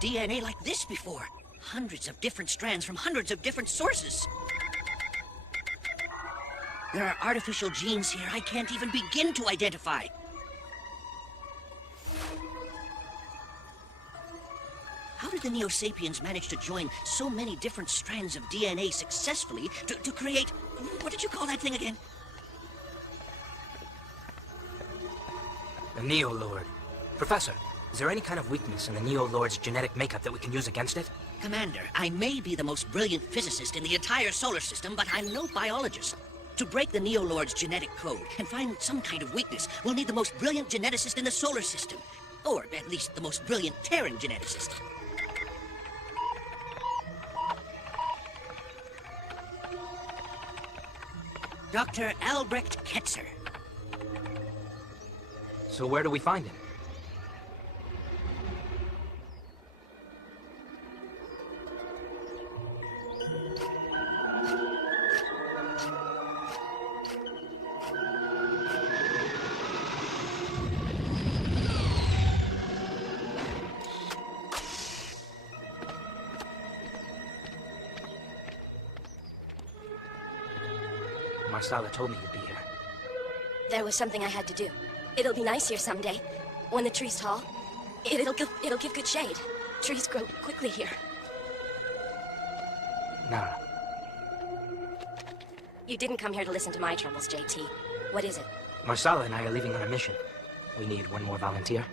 DNA like this before. Hundreds of different strands from hundreds of different sources. There are artificial genes here I can't even begin to identify. How did the Neo-Sapiens manage to join so many different strands of DNA successfully to create... What did you call that thing again? The Neo-Lord. Professor, is there any kind of weakness in the Neo-Lord's genetic makeup that we can use against it? Commander, I may be the most brilliant physicist in the entire solar system, but I'm no biologist. To break the Neo-Lord's genetic code and find some kind of weakness, we'll need the most brilliant geneticist in the solar system. Or at least the most brilliant Terran geneticist. Dr. Albrecht Ketzer. So where do we find him? Marsala told me you'd be here. There was something I had to do. It'll be nice here someday. When the tree's tall, it'll give good shade. Trees grow quickly here. Nara. You didn't come here to listen to my troubles, JT. What is it? Marsala and I are leaving on a mission. We need one more volunteer.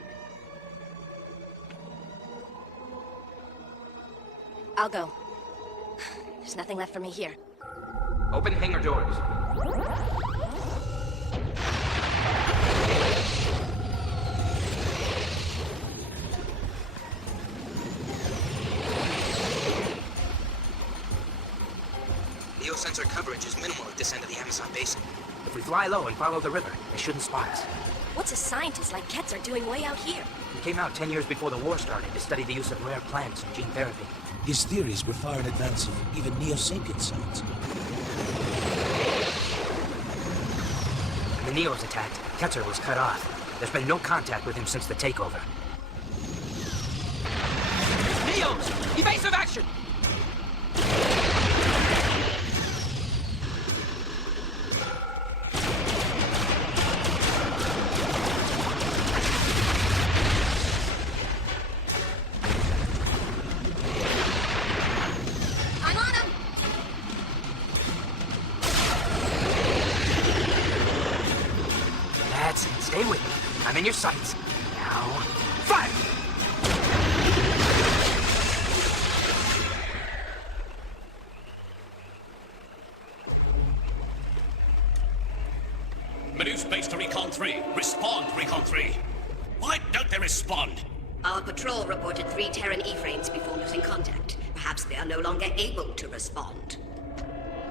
I'll go. There's nothing left for me here. Open hangar doors. Neo-sensor coverage is minimal at this end of the Amazon basin. If we fly low and follow the river, they shouldn't spot us. What's a scientist like Ketzer doing way out here? He came out 10 years before the war started to study the use of rare plants in gene therapy. His theories were far in advance of even Neo-Sapien science. When the Neos attacked, Ketzer was cut off. There's been no contact with him since the takeover. Neos! Evasive action! Stay with me. I'm in your sights. Now, fire! Medusa base to Recon 3. Respond, Recon 3. Why don't they respond? Our patrol reported 3 Terran E-frames before losing contact. Perhaps they are no longer able to respond.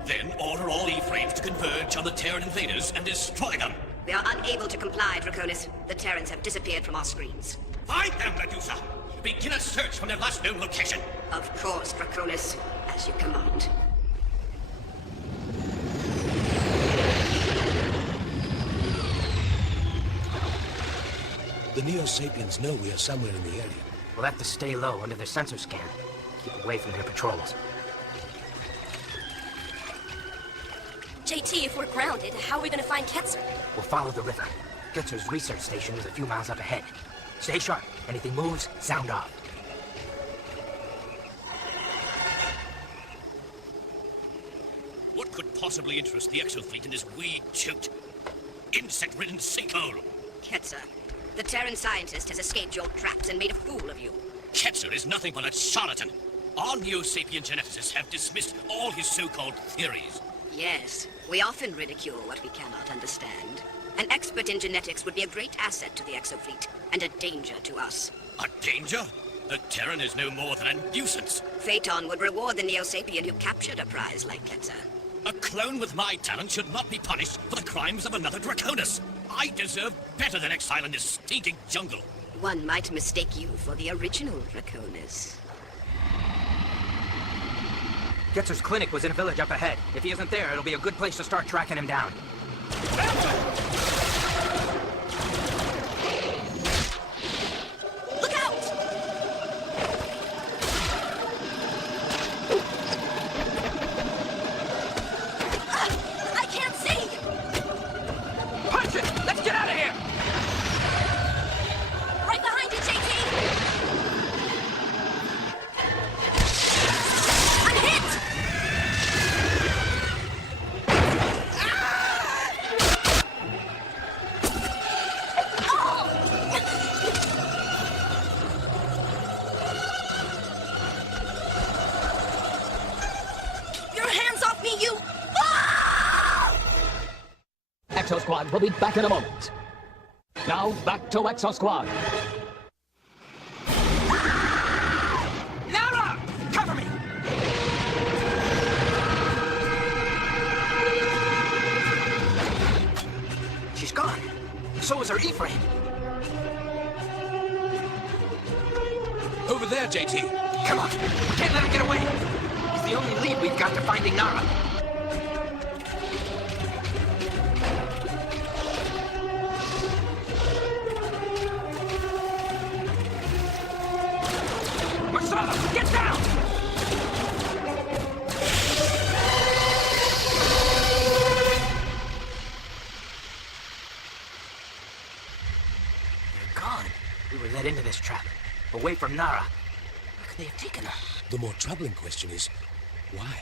Then order all E-frames to converge on the Terran invaders and destroy them. We are unable to comply, Draconis. The Terrans have disappeared from our screens. Find them, Medusa! Begin a search from their last known location. Of course, Draconis. As you command. The Neo-Sapiens know we are somewhere in the area. We'll have to stay low under their sensor scan. Keep away from their patrols. JT, if we're grounded, how are we gonna find Ketzer? We'll follow the river. Ketzer's research station is a few miles up ahead. Stay sharp. Anything moves, sound off. What could possibly interest the Exofleet in this weed-choked, insect-ridden sinkhole? Ketzer, the Terran scientist has escaped your traps and made a fool of you. Ketzer is nothing but a charlatan. Our Neo-Sapien geneticists have dismissed all his so-called theories. Yes, we often ridicule what we cannot understand. An expert in genetics would be a great asset to the Exofleet, and a danger to us. A danger? The Terran is no more than a nuisance. Phaeton would reward the Neo-Sapien who captured a prize like Ketzer. A clone with my talent should not be punished for the crimes of another Draconis. I deserve better than exile in this stinking jungle. One might mistake you for the original Draconis. Ketzer's clinic was in a village up ahead. If he isn't there, it'll be a good place to start tracking him down. Look out! Exosquad will be back in a moment. Now, back to Exosquad. Nara! Cover me! She's gone. So is her E-frame. Over there, JT. Come on, we can't let him get away. He's the only lead we've got to finding Nara. Marcelo, get down! They're gone. We were led into this trap. Away from Nara. Where could they have taken her? The more troubling question is, why?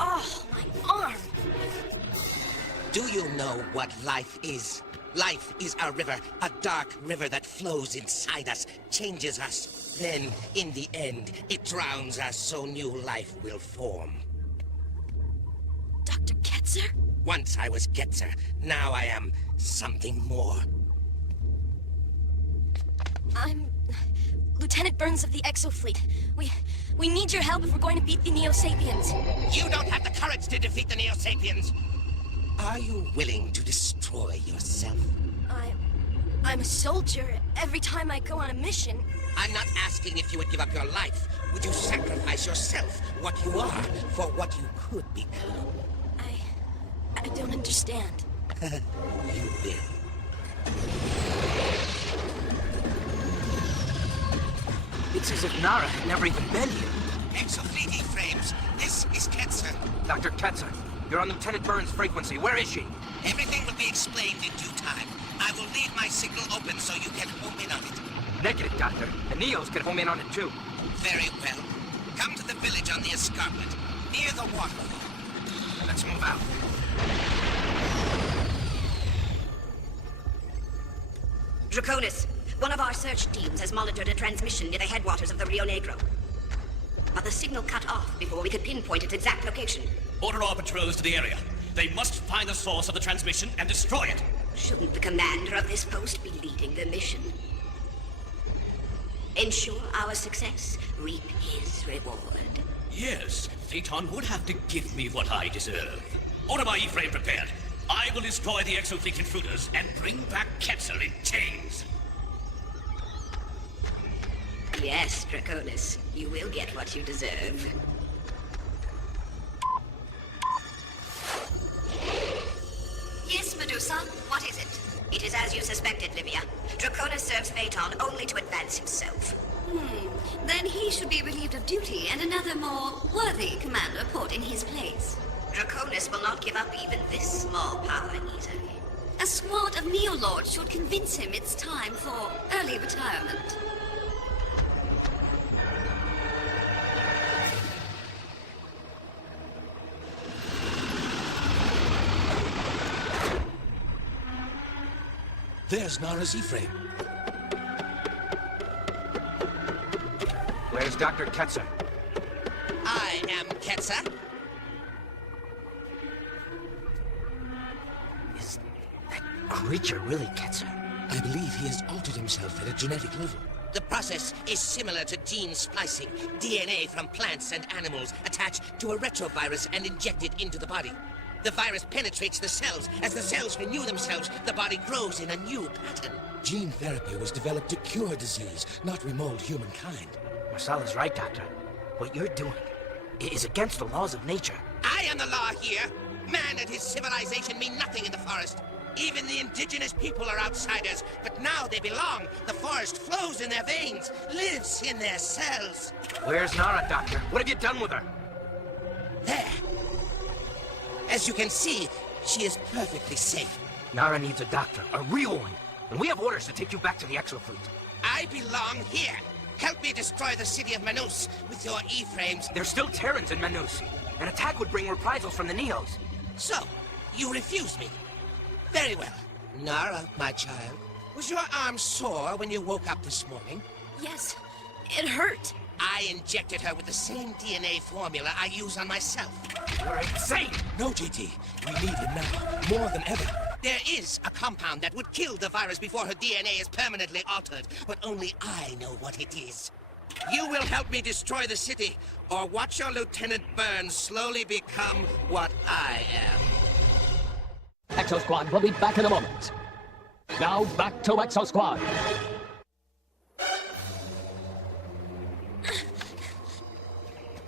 Oh, my arm! Do you know what life is? Life is a river, a dark river that flows inside us, changes us. Then, in the end, it drowns us so new life will form. Dr. Ketzer? Once I was Getzer, now I am something more. I'm Lieutenant Burns of the Exofleet. We need your help if we're going to beat the Neo-Sapiens. You don't have the courage to defeat the Neo-Sapiens! Are you willing to destroy yourself? I'm a soldier. Every time I go on a mission... I'm not asking if you would give up your life. Would you sacrifice yourself, what you are, for what you could become? I don't understand. You will. It's as if Nara had never even been here. Exofleet E-frames, this is Ketzer. Dr. Ketzer, you're on Lieutenant Burns' frequency. Where is she? Everything will be explained in due time. I will leave my signal open so you can home in on it. Negative, Doctor. The Neos can home in on it, too. Very well. Come to the village on the escarpment, near the waterfall. Let's move out. Draconis, one of our search teams has monitored a transmission near the headwaters of the Rio Negro. But the signal cut off before we could pinpoint its exact location. Order our patrols to the area. They must find the source of the transmission and destroy it. Shouldn't the commander of this post be leading the mission? Ensure our success, reap his reward. Yes, Phaeton would have to give me what I deserve. Order my E-frame prepared. I will destroy the Exofleet intruders and bring back Ketzer in chains. Yes, Draconis, you will get what you deserve. Yes, Medusa, what is it? It is as you suspected, Livia. Draconis serves Phaeton only to advance himself. Then he should be relieved of duty and another more worthy commander put in his place. Draconis will not give up even this small power easily. A squad of Neo-Lords should convince him it's time for early retirement. There's Nara's E-frame. Where's Dr. Ketzer? I am Ketzer. Is that creature really Ketzer? I believe he has altered himself at a genetic level. The process is similar to gene splicing. DNA from plants and animals attached to a retrovirus and injected into the body. The virus penetrates the cells. As the cells renew themselves, the body grows in a new pattern. Gene therapy was developed to cure disease, not remold humankind. Marcela's right, Doctor. What you're doing is against the laws of nature. I am the law here. Man and his civilization mean nothing in the forest. Even the indigenous people are outsiders, but now they belong. The forest flows in their veins, lives in their cells. Where's Nara, Doctor? What have you done with her? There. As you can see, she is perfectly safe. Nara needs a doctor, a real one. And we have orders to take you back to the Exofleet. I belong here. Help me destroy the city of Manus with your E-frames. There's still Terrans in Manus. An attack would bring reprisals from the Neos. So, you refuse me. Very well. Nara, my child, was your arm sore when you woke up this morning? Yes, it hurt. I injected her with the same DNA formula I use on myself. You're insane! No, JT. We need him now, more than ever. There is a compound that would kill the virus before her DNA is permanently altered, but only I know what it is. You will help me destroy the city, or watch your Lieutenant Burns slowly become what I am. Exosquad will be back in a moment. Now back to Exosquad.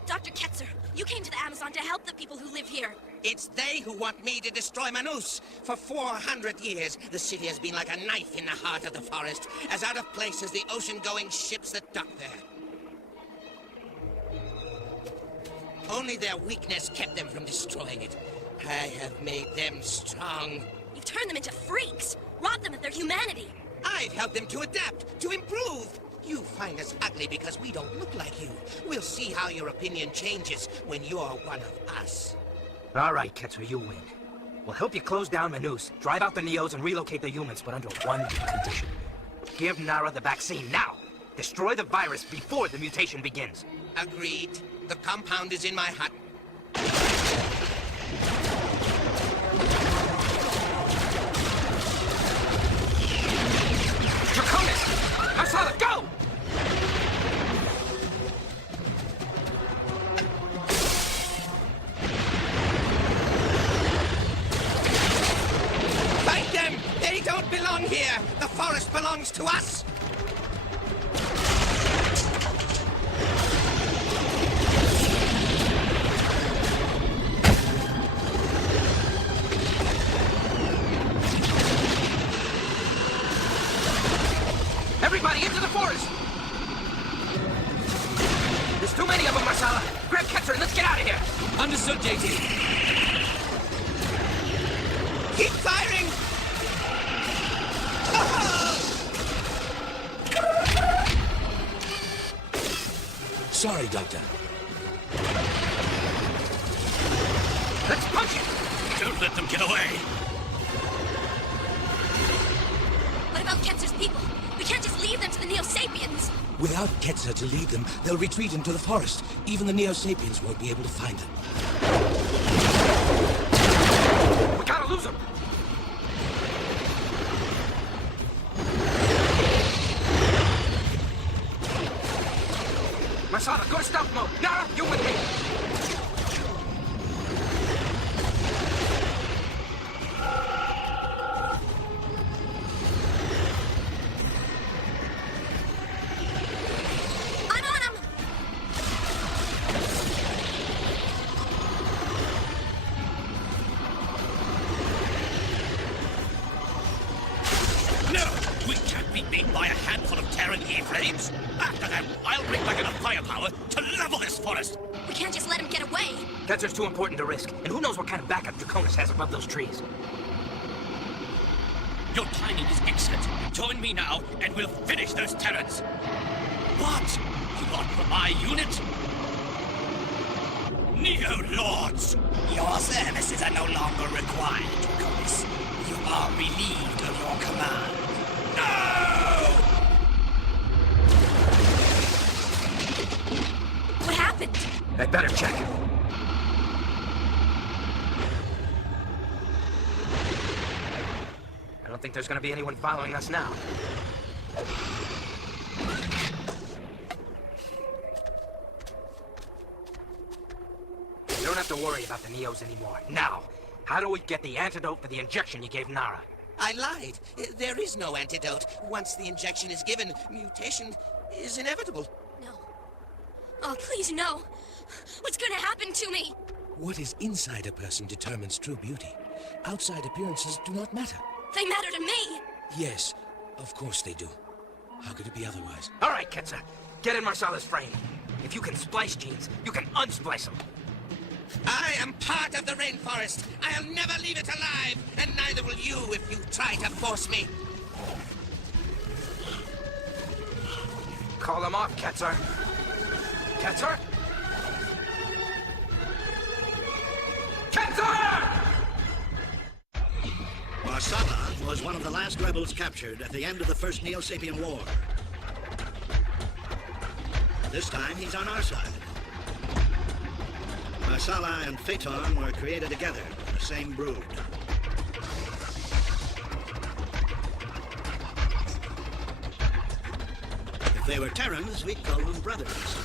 Dr. Ketzer, you came to the Amazon to help the people who live here. It's they who want me to destroy Manus. For 400 years, the city has been like a knife in the heart of the forest, as out of place as the ocean-going ships that dock there. Only their weakness kept them from destroying it. I have made them strong. You've turned them into freaks, robbed them of their humanity. I've helped them to adapt, to improve. You find us ugly because we don't look like you. We'll see how your opinion changes when you're one of us. All right, Ketzer, you win. We'll help you close down Manus, drive out the Neos, and relocate the humans, but under one condition. Give Nara the vaccine now. Destroy the virus before the mutation begins. Agreed. The compound is in my hut. Draconis! Marsala, go! Fight them! They don't belong here! The forest belongs to us! Everybody into the forest! There's too many of them, Marsala. Grab Ketzer and let's get out of here! Understood, JT. Keep firing! Sorry, Doctor. Let's punch it! Don't let them get away. What about Ketzer's people? We can't just leave them to the Neo-Sapiens. Without Ketzer to lead them, they'll retreat into the forest. Even the Neo-Sapiens won't be able to find them. We gotta lose them! Marsala, go to stealth mode! Nara, you with me! I'm on them! No! We can't be beaten by a handful of Terran E-frames. After them, I'll bring back enough firepower to level this forest. We can't just let him get away. Ketzer's too important to risk, and who knows what kind of backup Draconis has above those trees. Your timing is excellent. Join me now, and we'll finish those Terrans. What? You want from my unit? Neo-Lords! Your services are no longer required, Draconis. You are relieved of your command. No! What happened? I better check. I don't think there's gonna be anyone following us now. You don't have to worry about the Neos anymore. Now, how do we get the antidote for the injection you gave Nara? I lied. There is no antidote. Once the injection is given, mutation is inevitable. No. Oh, please, no. What's gonna happen to me? What is inside a person determines true beauty. Outside appearances do not matter. They matter to me! Yes, of course they do. How could it be otherwise? All right, Ketzer. Get in Marcella's frame. If you can splice genes, you can unsplice them. I am part of the rainforest. I'll never leave it alive, and neither will you if you try to force me. Call him off, Ketzer. Ketzer? Ketzer! Marsala was one of the last rebels captured at the end of the First Neo-Sapien War. This time, he's on our side. Marsala and Phaeton were created together in the same brood. If they were Terrans, we'd call them brothers.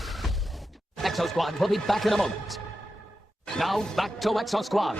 Exosquad will be back in a moment. Now, back to Exosquad.